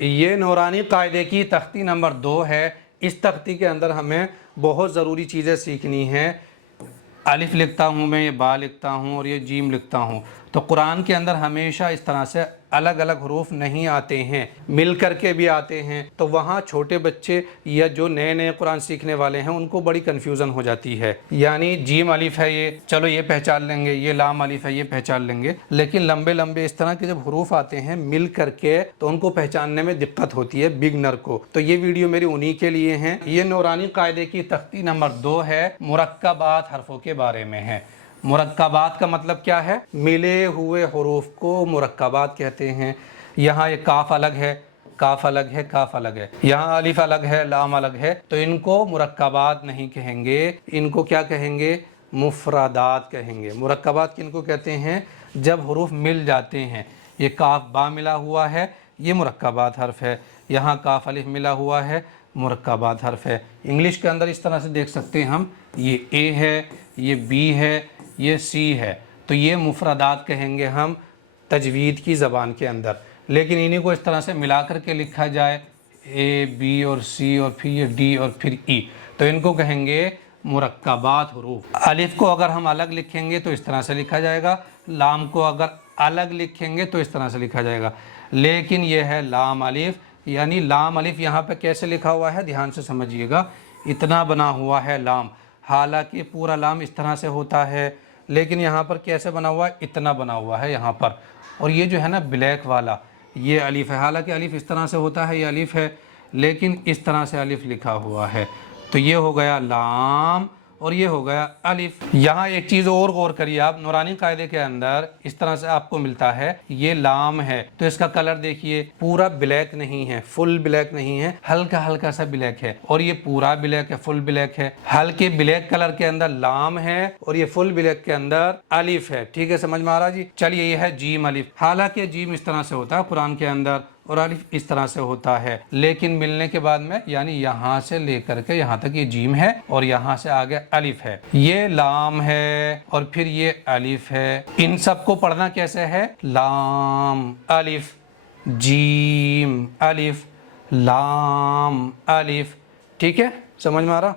یہ نورانی قاعدے کی تختی نمبر 2 ہے۔ اس تختی کے اندر ہمیں بہت ضروری چیزیں سیکھنی ہیں۔ الف لکھتا ہوں میں، یہ با لکھتا ہوں اور یہ جیم لکھتا ہوں، تو قرآن کے اندر ہمیشہ اس طرح سے الگ الگ حروف نہیں آتے ہیں، مل کر کے بھی آتے ہیں۔ تو وہاں چھوٹے بچے یا جو نئے نئے قرآن سیکھنے والے ہیں ان کو بڑی کنفیوژن ہو جاتی ہے، یعنی جیم الف ہے، یہ چلو یہ پہچان لیں گے، یہ لام الف ہے یہ پہچان لیں گے، لیکن لمبے لمبے اس طرح کے جب حروف آتے ہیں مل کر کے تو ان کو پہچاننے میں دقت ہوتی ہے بگنر کو۔ تو یہ ویڈیو میری انہی کے لیے ہیں۔ یہ نورانی قاعدے کی تختی نمبر 2 ہے، مرکبات حرفوں کے بارے میں ہے۔ مرکبات کا مطلب کیا ہے؟ ملے ہوئے حروف کو مرکبات کہتے ہیں۔ یہاں یہ کاف الگ ہے، کاف الگ ہے، کاف الگ ہے، یہاں الف الگ ہے، لام الگ ہے، تو ان کو مرکبات نہیں کہیں گے، ان کو کیا کہیں گے؟ مفردات کہیں گے۔ مرکبات کن کو کہتے ہیں؟ جب حروف مل جاتے ہیں۔ یہ کاف با ملا ہوا ہے، یہ مرکبات حرف ہے۔ یہاں کاف الف ملا ہوا ہے، مرکبات حرف ہے۔ انگلش کے اندر اس طرح سے دیکھ سکتے ہیں ہم، یہ اے ہے، یہ بی ہے، یہ سی ہے، تو یہ مفردات کہیں گے ہم تجوید کی زبان کے اندر۔ لیکن انہی کو اس طرح سے ملا کر کے لکھا جائے، اے بی اور سی اور پھر یہ ڈی اور پھر ای، تو ان کو کہیں گے مرکبات حروف۔ الف کو اگر ہم الگ لکھیں گے تو اس طرح سے لکھا جائے گا، لام کو اگر الگ لکھیں گے تو اس طرح سے لکھا جائے گا۔ لیکن یہ ہے لام الف، یعنی لام الف یہاں پہ کیسے لکھا ہوا ہے دھیان سے سمجھیے گا، اتنا بنا ہوا ہے لام، حالانکہ پورا لام اس طرح سے ہوتا ہے، لیکن یہاں پر کیسے بنا ہوا ہے؟ اتنا بنا ہوا ہے یہاں پر۔ اور یہ جو ہے نا بلیک والا، یہ الف ہے، حالانکہ الف اس طرح سے ہوتا ہے، یہ الف ہے، لیکن اس طرح سے الف لکھا ہوا ہے، تو یہ ہو گیا لام اور یہ ہو گیا الف۔ یہاں ایک چیز اور غور کریے آپ، نورانی قاعدے کے اندر اس طرح سے آپ کو ملتا ہے، یہ لام ہے تو اس کا کلر دیکھیے پورا بلیک نہیں ہے، فل بلیک نہیں ہے، ہلکا ہلکا سا بلیک ہے، اور یہ پورا بلیک ہے، فل بلیک ہے۔ ہلکے بلیک کلر کے اندر لام ہے اور یہ فل بلیک کے اندر الف ہے۔ ٹھیک ہے، سمجھ میں آ رہا جی؟ چلیے یہ ہے جیم الف، حالانکہ جیم اس طرح سے ہوتا ہے قرآن کے اندر اور الف اس طرح سے ہوتا ہے، لیکن ملنے کے بعد میں یعنی یہاں سے لے کر کے یہاں تک یہ جیم ہے اور یہاں سے آگے الف ہے، یہ لام ہے اور پھر یہ الف ہے۔ ان سب کو پڑھنا کیسے ہے؟ لام الف جیم الف لام الف۔ ٹھیک ہے، سمجھ میں آ رہا؟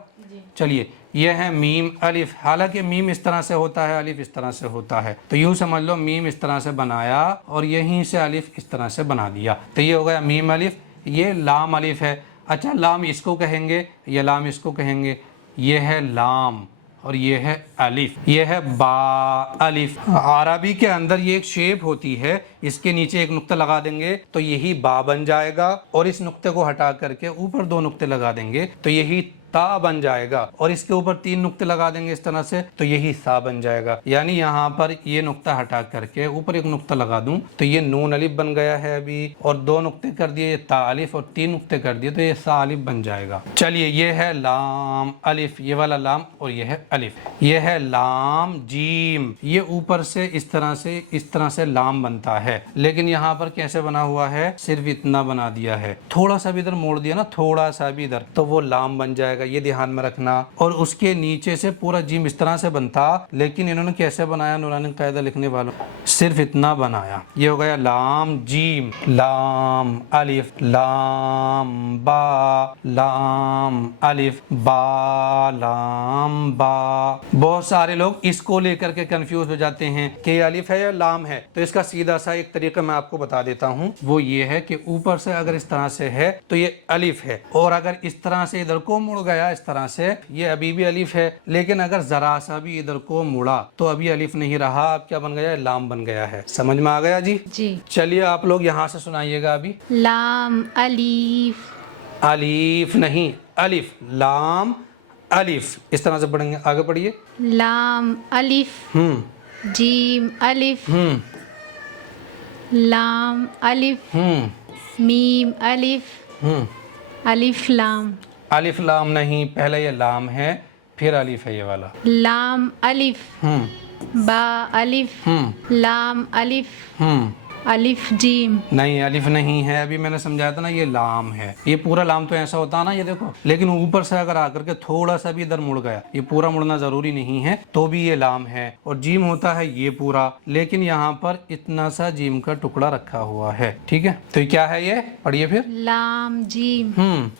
چلیے یہ ہے میم الف، حالانکہ میم اس طرح سے ہوتا ہے، الف اس طرح سے ہوتا ہے، تو یوں سمجھ لو میم اس طرح سے بنایا اور یہیں سے الف اس طرح سے بنا دیا، تو یہ ہو گیا میم الف۔ یہ لام الف ہے۔ اچھا لام اس کو کہیں گے یا لام اس کو کہیں گے؟ یہ ہے لام اور یہ ہے الف، یہ ہے با الف۔ عربی کے اندر یہ ایک شیپ ہوتی ہے، اس کے نیچے ایک نقطہ لگا دیں گے تو یہی با بن جائے گا، اور اس نقطے کو ہٹا کر کے اوپر 2 نقطے لگا دیں گے تو یہی تا بن جائے گا، اور اس کے اوپر 3 نقطے لگا دیں گے اس طرح سے تو یہی سا بن جائے گا۔ یعنی یہاں پر یہ نقطہ ہٹا کر کے اوپر ایک نقطہ لگا دوں تو یہ نون الف بن گیا ہے ابھی، اور 2 نقطے کر دیے یہ تا الف، اور 3 نقطے کر دیے تو یہ سا الف بن جائے گا۔ چلیے یہ ہے لام الف، یہ والا لام اور یہ ہے الف۔ یہ ہے لام جیم، یہ اوپر سے اس طرح سے لام بنتا ہے، لیکن یہاں پر کیسے بنا ہوا ہے؟ صرف اتنا بنا دیا ہے، تھوڑا سا بھی ادھر موڑ دیا نا، تھوڑا سا بھی ادھر، تو وہ لام بن جائے گا، یہ دھیان میں رکھنا۔ اور اس کے نیچے سے پورا جیم اس طرح سے بنتا، لیکن انہوں نے کیسے بنایا نورانی قاعدہ لکھنے والوں؟ صرف اتنا بنایا، یہ ہو گیا لام جیم لام الف لام با لام الف با لام با۔ بہت سارے لوگ اس کو لے کر کے کنفیوز ہو جاتے ہیں کہ یہ الف ہے یا لام ہے، تو اس کا سیدھا سا ایک طریقہ میں آپ کو بتا دیتا ہوں، وہ یہ ہے کہ اوپر سے اگر اس طرح سے ہے تو یہ الف ہے، اور اگر اس طرح سے ادھر کو مڑ گیا اس طرح سے، یہ ابھی بھی الف ہے، لیکن اگر ذرا سا بھی ادھر کو مڑا تو ابھی الف نہیں رہا، اب کیا بن گیا؟ لام بن گیا ہے۔ سمجھ میں آ گیا جی؟ جی۔ چلیے آپ لوگ یہاں سے سنائیے گا ابھی۔ لام الف، الف نہیں، الف لام الف، اس طرح سے پڑھیں گے، آگے پڑھیے۔ لام الف جیم الف لام الف میم الف الف لام۔ الف لام نہیں، پہلے یہ لام ہے پھر الف ہے، یہ والا لام الف با الف لام الف अलिफ जीम नहीं, अलिफ नहीं है, अभी मैंने समझाया था ना, ये लाम है। ये पूरा लाम तो ऐसा होता है ना, ये देखो, लेकिन ऊपर से अगर आकर के थोड़ा सा भी इधर मुड़ गया, ये पूरा मुड़ना जरूरी नहीं है, तो भी ये लाम है। और जीम होता है ये पूरा, लेकिन यहाँ पर इतना सा जीम का टुकड़ा रखा हुआ है, ठीक है। तो ये क्या है, ये पढ़िए फिर। लाम जीम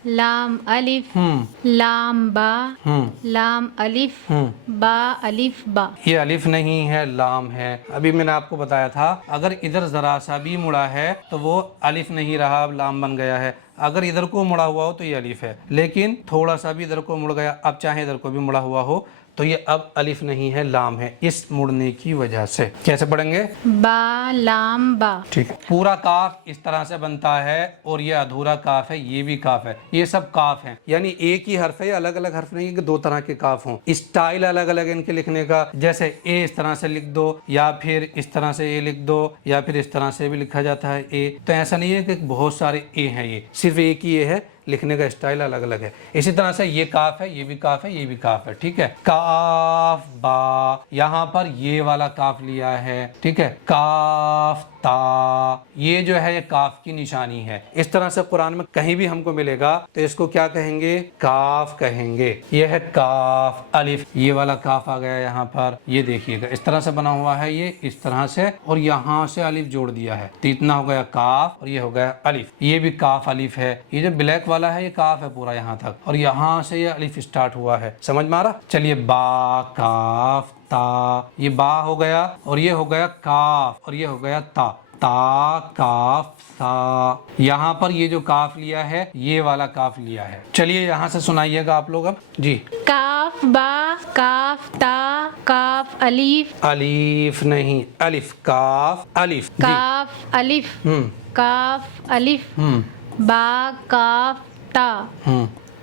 लाम अलिफ हम्म लाम बा हम्म लाम अलिफ बा अलिफ बा। ये अलिफ नहीं है, लाम है। अभी मैंने आपको बताया था, अगर इधर जरा सा भी मुड़ा है तो वो अलिफ नहीं रहा, अब लाम बन गया है। अगर इधर को मुड़ा हुआ हो तो ये अलिफ है, लेकिन थोड़ा सा भी इधर को मुड़ गया, अब चाहे इधर को भी मुड़ा हुआ हो, तो ये अब अलिफ नहीं है, लाम है, इस मुड़ने की वजह से। कैसे पढ़ेंगे? बा लाम बा। ठीक है। पूरा काफ इस तरह से बनता है, और ये अधूरा काफ है, ये भी काफ है, ये सब काफ है। यानी एक ही हर्फ है, अलग अलग हर्फ नहीं है कि दो तरह के काफ हों। स्टाइल अलग अलग इनके लिखने का, जैसे ए इस तरह से लिख दो, या फिर इस तरह से ए लिख दो, या फिर इस तरह से भी लिखा जाता है ए। तो ऐसा नहीं है कि बहुत सारे ए हैं, ये सिर्फ एक ही ए है, लिखने का स्टाइल अलग अलग है। इसी तरह से ये काफ है, ये भी काफ है, ये भी काफ है, ठीक है। काफ बा, यहाँ पर ये वाला काफ लिया है, ठीक है। काफ ता, ये जो है ये काफ की निशानी है। इस तरह से कुरान में कहीं भी हमको मिलेगा तो इसको क्या कहेंगे? काफ कहेंगे। ये है काफ अलिफ, ये वाला काफ आ गया यहाँ पर, ये देखिएगा इस तरह से बना हुआ है, ये इस तरह से, और यहाँ से अलिफ जोड़ दिया है, तो इतना हो गया काफ, और ये हो गया अलिफ। ये भी काफ अलिफ है। ये जो ब्लैक वाला है ये काफ है पूरा यहाँ तक, और यहाँ से ये अलिफ स्टार्ट हुआ है। समझ में आ रहा? चलिए, बा काफ ता, ये बा हो गया, और ये हो गया काफ, और ये हो गया ता। ता काफ सा, यहाँ पर ये जो काफ लिया है ये वाला काफ लिया है। चलिए यहाँ से सुनाइएगा आप लोग अब जी। काफ बा काफ ता काफ अलिफ अलिफ नहीं, अलिफ, काफ अलिफ जी। काफ अलिफ काफ अलिफ बा काफ ता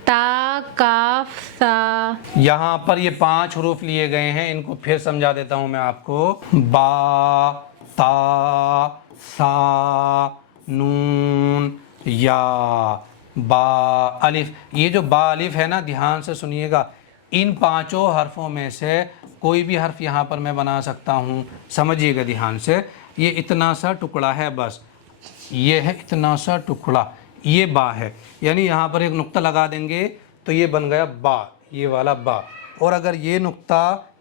ता काफ सा। यहाँ पर ये 5 हरूफ लिए गए हैं, इनको फिर समझा देता हूँ मैं आपको। बा ता सा नून या, बा अलिफ। ये जो बा अलिफ है ना, ध्यान से सुनिएगा, इन 5 हरफों में से कोई भी हर्फ यहाँ पर मैं बना सकता हूँ। समझिएगा ध्यान से, ये इतना सा टुकड़ा है बस, ये है इतना सा टुकड़ा, ये बा है। यानी यहाँ पर एक नुक्ता लगा देंगे तो ये बन गया बा, ये वाला बा। और अगर ये नुक्ता,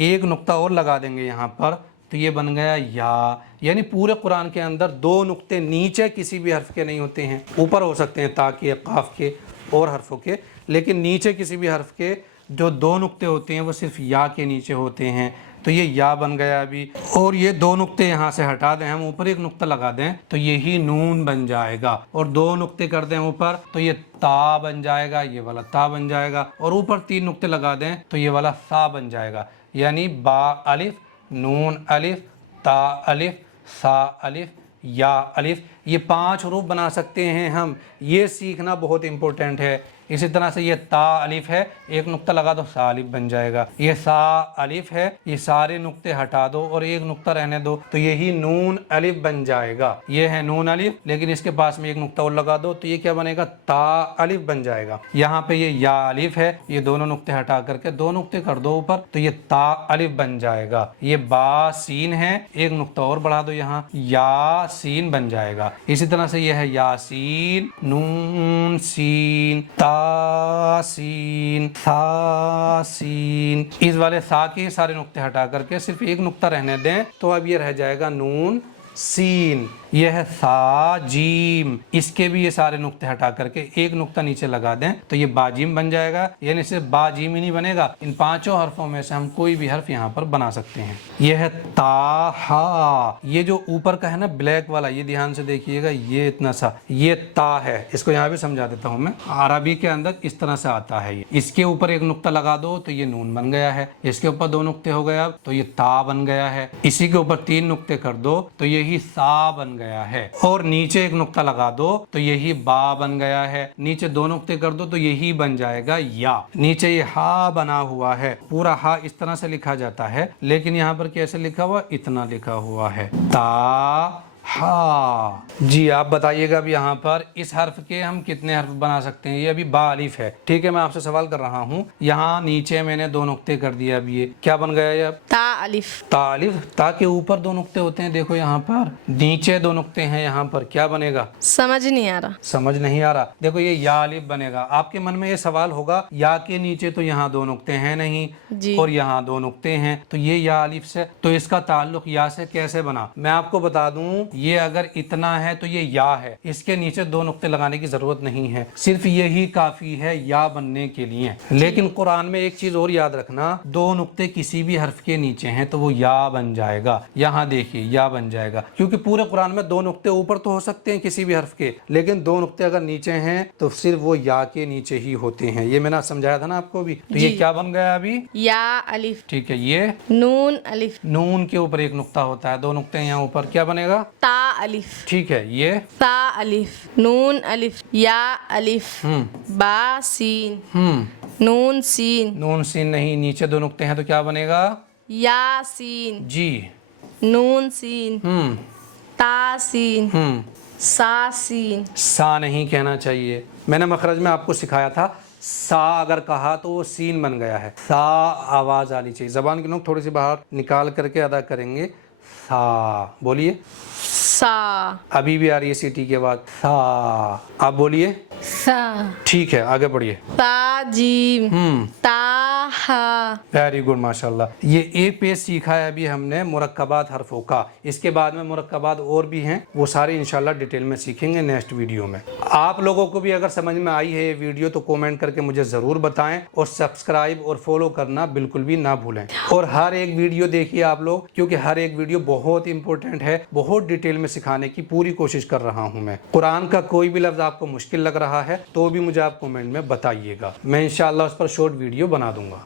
एक नुक्ता और लगा देंगे यहाँ पर, तो ये बन गया या। यानी पूरे कुरान के अंदर 2 नुक्ते नीचे किसी भी हर्फ के नहीं होते हैं, ऊपर हो सकते हैं ता के, काफ के और हर्फों के, लेकिन नीचे किसी भी हर्फ के जो 2 नुक्ते होते हैं वो सिर्फ या के नीचे होते हैं। तो ये या बन गया अभी, और ये 2 नुक्ते यहाँ से हटा दें हम, ऊपर एक नुक्ता लगा दें तो यही नून बन जाएगा, और 2 नुक्ते कर दें ऊपर तो ये ता बन जाएगा, ये वाला ता बन जाएगा, और ऊपर 3 नुक्ते लगा दें तो ये वाला सा बन जाएगा। यानी बा अलिफ, नून अलिफ, ता अलिफ, सा अलिफ, या अलिफ। ये 5 हरूफ बना सकते हैं हम, ये सीखना बहुत इंपॉर्टेंट है। इसी तरह से ये ता अलिफ है, एक नुक्ता लगा दो सा अलिफ बन जाएगा। ये सा अलिफ है, ये सारे नुक्ते हटा दो और एक नुक्ता रहने दो तो यही नून अलिफ बन जाएगा। ये है नून अलिफ, लेकिन इसके पास में एक नुक्ता और लगा दो तो ये क्या बनेगा? ता अलिफ बन जाएगा। यहाँ पे ये या अलिफ है, ये दोनों नुक्ते हटा करके 2 नुक्ते कर दो ऊपर तो ये ता अलिफ बन जाएगा। ये बा सीन है, एक नुक्ता और बढ़ा दो यहाँ, या सीन बन जाएगा। इसी तरह से ये है यासीन, नून सीन, ता सीन, सा सीन। इस वाले सा के सारे नुक्ते हटा करके सिर्फ एक नुक्ता रहने दें तो अब ये रह जाएगा नून सीन। यह है सा जीम, इसके भी ये सारे नुक्ते हटा करके एक नुक्ता नीचे लगा दें तो ये बाजीम बन जाएगा। यानी सिर्फ बाजीम ही नहीं बनेगा, इन 5 हरफों में से हम कोई भी हर्फ यहाँ पर बना सकते हैं। यह है ताहा, ये जो ऊपर का है ना ब्लैक वाला, ये ध्यान से देखिएगा, ये इतना सा, ये ता है। इसको यहाँ भी समझा देता हूँ मैं, अरबी के अंदर इस तरह से आता है। ये इसके ऊपर एक नुक्ता लगा दो तो ये नून बन गया है, इसके ऊपर 2 नुक्ते हो गया तो ये ता बन गया है, इसी के ऊपर 3 नुक्ते कर दो तो यही सा बन गया है, और नीचे एक नुक्ता लगा दो तो यही बा बन गया है, नीचे 2 नुक्ते कर दो तो यही बन जाएगा या। नीचे ये हा बना हुआ है, पूरा हा इस तरह से लिखा जाता है, लेकिन यहाँ पर कैसे लिखा हुआ? इतना लिखा हुआ है, ता हा। जी आप बताइएगा अब यहाँ पर इस हर्फ के हम कितने हर्फ बना सकते हैं। ये अभी बा अलिफ है, ठीक है। मैं आपसे सवाल कर रहा हूँ, यहाँ नीचे मैंने 2 नुक्ते कर दिया। अब ये क्या बन गया? ये ता अलिफ। ता अलिफ। ता के ऊपर 2 नुक्ते होते हैं, देखो यहाँ पर नीचे 2 नुक्ते हैं, यहाँ पर क्या बनेगा? समझ नहीं आ रहा। समझ नहीं आ रहा। देखो ये या अलिफ बनेगा। आपके मन में ये सवाल होगा, या के नीचे तो यहाँ 2 नुक्ते हैं नहीं जी। और यहाँ 2 नुक्ते हैं, तो ये या अलिफ से, तो इसका ताल्लुक या से कैसे बना? मैं आपको बता दूं, ये अगर इतना है तो ये या है, इसके नीचे 2 नुक्ते लगाने की जरूरत नहीं है, सिर्फ यही काफी है या बनने के लिए। लेकिन कुरान में एक चीज और याद रखना, 2 नुक्ते किसी भी हर्फ के नीचे हैं तो वो या बन जाएगा। यहाँ देखिए या बन जाएगा, क्योंकि पूरे कुरान में 2 नुक्ते ऊपर तो हो सकते हैं किसी भी हर्फ के, लेकिन 2 नुक्ते अगर नीचे हैं तो सिर्फ वो या के नीचे ही होते हैं। ये मैंने समझाया था ना आपको भी। तो ये क्या बन गया अभी? या अलिफ। ठीक है। ये नून अलिफ। नून के ऊपर 1 नुक्ता होता है, 2 नुक्ते हैं यहाँ ऊपर, क्या बनेगा? ता अलिफ। ठीक है। ये ता अलिफ, नून अलिफ, या अलिफ, बा सीन, नून सीन। नून सीन नहीं, नीचे 2 नुक्ते हैं तो क्या बनेगा? या सीन, जी। नून सीन, ता सीन, सा सीन। सा नहीं कहना चाहिए, मैंने मखरज में आपको सिखाया था। सा अगर कहा तो वो सीन बन गया है। सा आवाज आनी चाहिए, जबान की नोक थोड़ी सी बाहर निकाल करके अदा करेंगे। सा बोलिए। सा। अभी भी आ रही है सीटी के बाद। सा। आप बोलिए। सा। ठीक है, आगे बढ़िए। ता जीम, ता हा। वेरी गुड, माशाल्लाह। ये एक पेज सीखा है अभी हमने मुरक्कबात हरफों का। इसके बाद में मुरक्कबात और भी हैं, वो सारे इंशाल्लाह डिटेल में सीखेंगे नेक्स्ट वीडियो में। आप लोगों को भी अगर समझ में आई है ये वीडियो तो कमेंट करके मुझे ज़रूर बताएं, और सब्सक्राइब और फॉलो करना बिल्कुल भी ना भूलें। और हर एक वीडियो देखिए आप लोग, क्योंकि हर एक वीडियो बहुत इंपॉर्टेंट है, बहुत डिटेल में सिखाने की पूरी कोशिश कर रहा हूँ मैं। कुरान का कोई भी लफ्ज़ आपको मुश्किल लग रहा है तो भी मुझे आप कमेंट में बताइएगा, मैं इंशाल्लाह उस पर शॉर्ट वीडियो बना दूंगा।